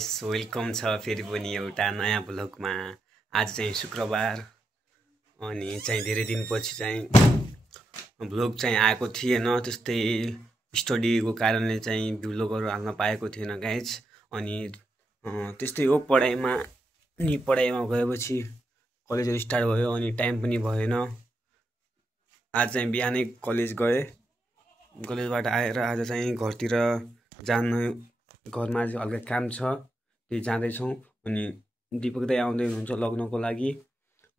Welcome छ फेरि पनि एउटा नयाँ ब्लगमा। आज चाहिँ शुक्रबार अनि चाहिँ धेरै दिनपछि चाहिँ ब्लग चाहिँ आएको थिएन। त्यस्तै स्टडीको कारणले चाहिँ ब्लगहरू हाल्न पाएको थिएन गाइज। अनि त्यस्तै हो पढाइमा गएपछि कलेजहरू स्टार्ट भयो अनि टाइम पनि भएन। आज चाहिँ बिहानै कलेज गए, कलेजबाट आएर आज चाहिँ घरतिर घरमा चाहिँ हल्का काम छ, त्यही जाँदैछौँ। अनि दिपक दाइ आउँदै हुनुहुन्छ लग्नको लागि।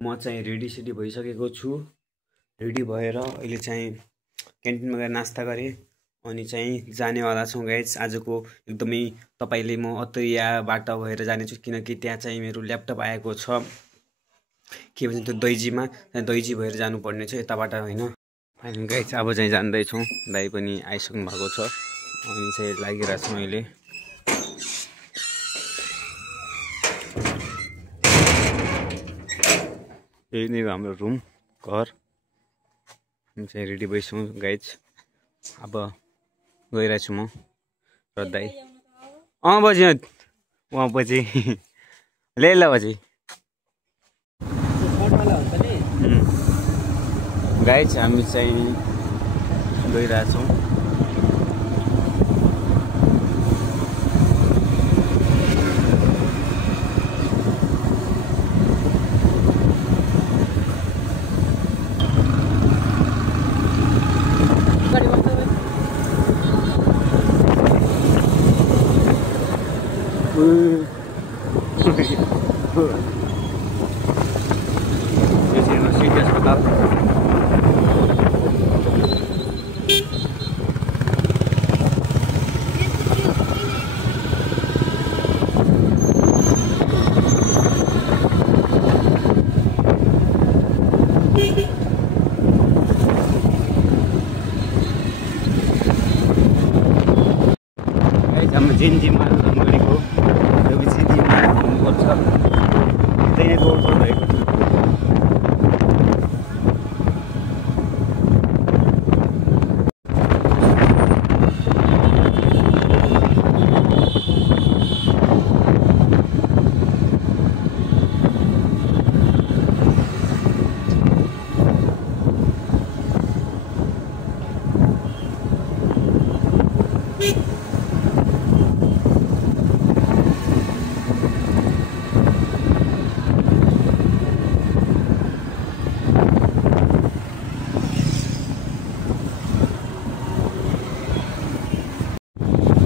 म चाहिँ रेडी भइसकेको छु। रेडी भएर अहिले चाहिँ क्यान्टिनमा गएर नास्ता गरेँ अनि चाहिँ जानेवाला छौँ गाइज। आजको एकदमै तपाईँले म अत्तरियाबाट भएर जानेछु, किनकि त्यहाँ चाहिँ मेरो ल्यापटप आएको छ। के भन्छ त्यो दैजी भएर जानुपर्ने छ, यताबाट होइन। अनि गाइज अब चाहिँ जाँदैछौँ। दाइ पनि आइसक्नु भएको छ अनि चाहिँ लागिरहेको छौँ अहिले। यही नै हाम्रो रुम घर। हामी चाहिँ रेडी भइसक्यौँ गाइज। अब गइरहेको छु म र दाइ। बजी उहाँ पछि ल्याइ ल बजी गाइज। हामी चाहिँ गइरहेछौँ। हाम्रो जेनजीमा रङ्गोलीको रविजीमा हुनुपर्छ, त्यही रोड भएको छ।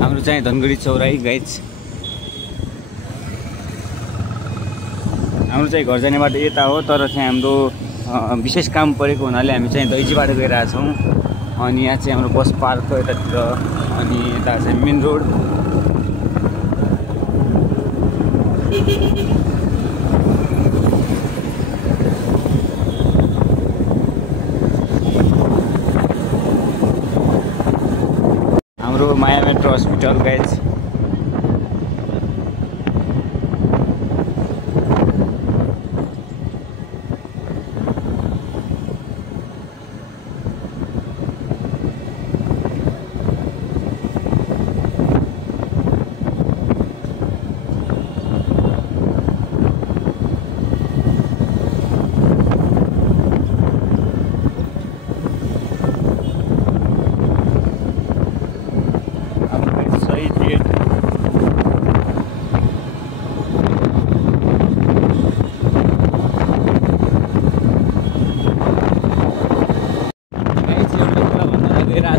हाम्रो चाहिँ धनगढी चौराही गाइज। हाम्रो चाहिँ घर जाने बाटो यता हो, तर चाहिँ हाम्रो विशेष काम परेको हुनाले हामी चाहिँ दैजीबाट गइरहेछौँ। अनि यहाँ चाहिँ हाम्रो बस पार्क हो यतातिर, अनि यता चाहिँ मेन रोड। हाम्रो माया मेट्रो हस्पिटल गाइज।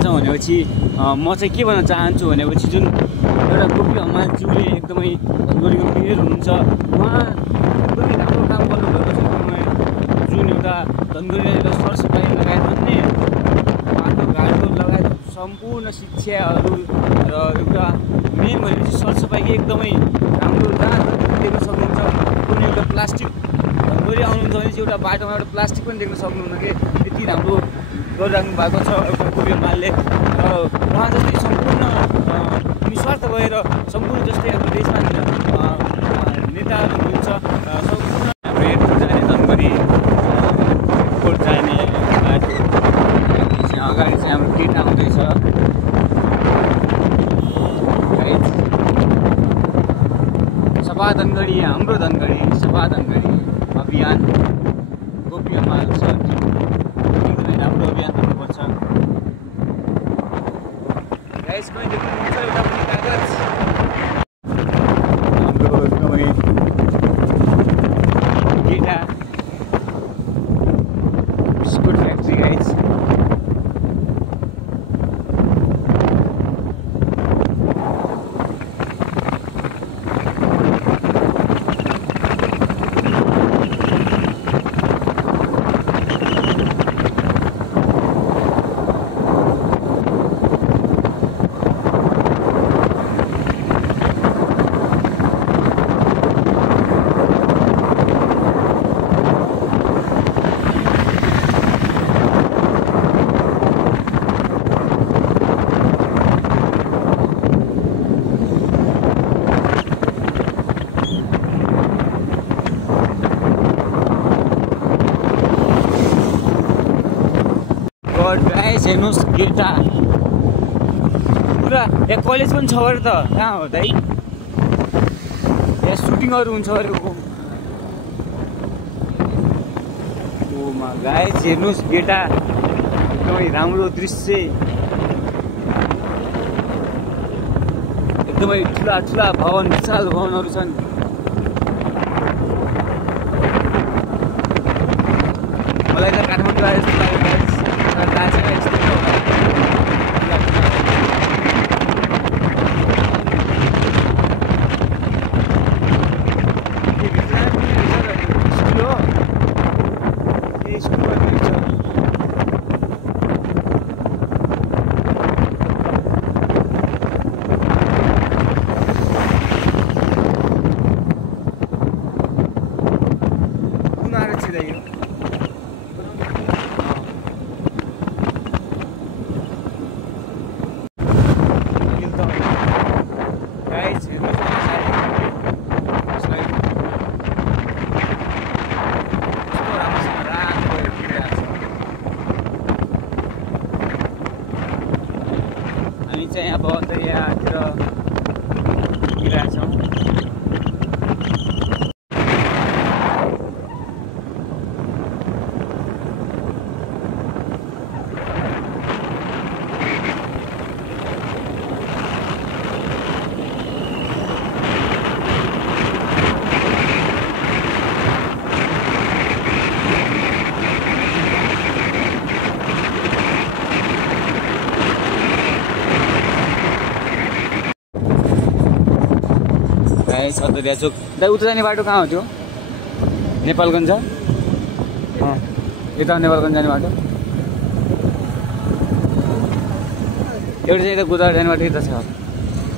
भनेपछि म चाहिँ के भन्न चाहन्छु भनेपछि जुन एउटा गोपी हमालज्यूले एकदमै धनगढीको मेयर हुनुहुन्छ, उहाँ एकदमै राम्रो काम गर्नुभएको छ। जुन एउटा धनगढीलाई एउटा सरसफाइ लगायत अन्य बाटोघाटो लगायत सम्पूर्ण शिक्षाहरू र एउटा मेन भनेपछि सरसफाइकै एकदमै राम्रो देख्न सक्नुहुन्छ। कुनै एउटा प्लास्टिक धनगढी आउनुहुन्छ भने चाहिँ एउटा बाटोमा एउटा प्लास्टिक पनि देख्न सक्नुहुन्न कि यति राम्रो गरिराख्नु भएको छ एउटा गोपी हमालले। र उहाँ जस्तै सम्पूर्ण निस्वार्थ भएर सम्पूर्ण जस्तै हाम्रो देशमा नेताहरू हुनुहुन्छ। सम्पूर्ण हाम्रो एयरपोर्ट जाने धनगढी एयरपोर्ट जाने अगाडि चाहिँ हाम्रो गेट आउँदैछ। सभा धनगढी हाम्रो धनगढी सभा धनगढी अभियान गोप्य माल छ एकदमै राम्रो अभियान गर्नुपर्छ गाइस कहीँ देख्नुहुन्छ एउटा पनि कागज हाम्रो एकदमै केटा बिस्कुट फ्याक्ट्री गाइस गाइस हेर्नुहोस् केटा पुरा यहाँ कलेज पनि छ अरे त कहाँ हो त है यहाँ सुटिङहरू हुन्छ अरे ओमा गाइस हेर्नुहोस् केटा एकदमै राम्रो दृश्य एकदमै ठुला ठुला भवन विशाल भवनहरू छन् मलाई त काठमाडौँ आए जस्तो लाग्यो चाहिँ अब यहाँतिर हिँडिरहेछौँ सदरिया चोक दाइ उता जाने बाटो कहाँ हो त्यो नेपालगञ्ज यता नेपालगञ्ज जाने बाटो एउटा चाहिँ यता गोदावरी जाने बाटो यता छ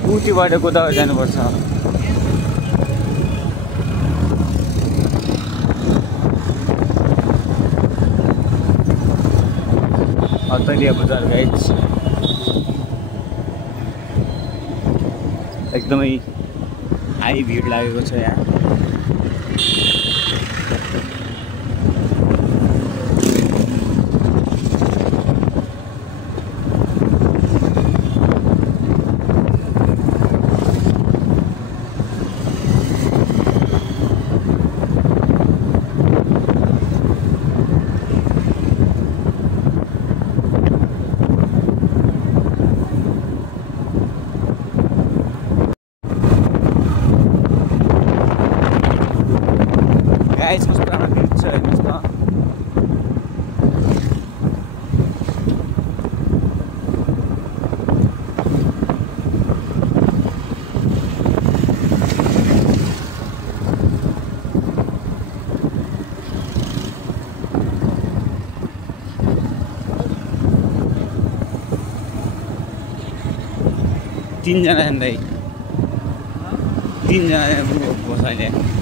उटीबाट गोदावरी जानुपर्छ अतरिया बजार गाइस एकदमै हाई भिड लागेको छ यहाँ गाइस कस्तो राम्रो भिड छ हेर्नुहोस् न तीनजना जाँदै तीनजना बस अहिले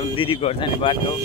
यहाँ दिदी घर जाने बाटो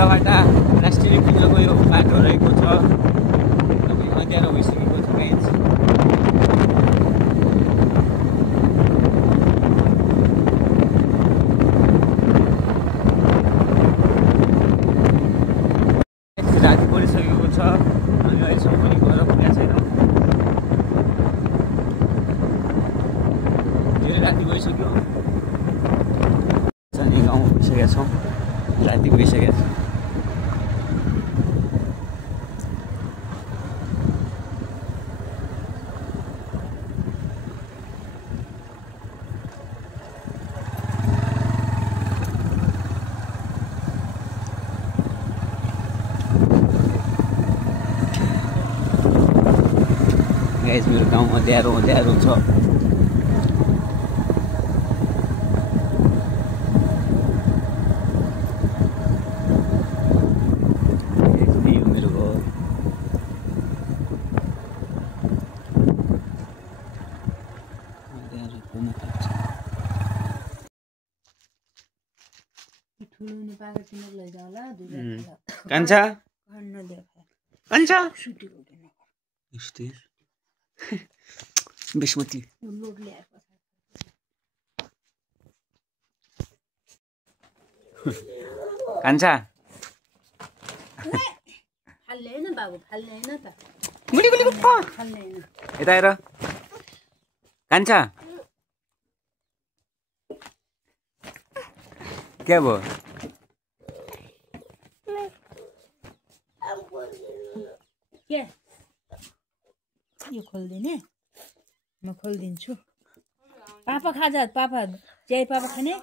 सुब्बाबाट राष्ट्रिय पुलको यो बाटो रहेको छ तपाईँ अँध्यारो भइसकेको छ गाइस राति परिसकेको छ हामी अहिलेसम्म पनि घर पुगेका छैनौँ धेरै राति गइसक्यो अनि गाउँ पुगिसकेका छौँ राति गइसकेको छ गाइस मेरो गाउँ अँध्यारो अँध्यारो छ कान्छा कान्छा बिस्मती कान्छा यता हेर कान्छा क्या भयो यो खोल्दिने म खोलिदिन्छु पापा खा जा पापा जय पापा खाने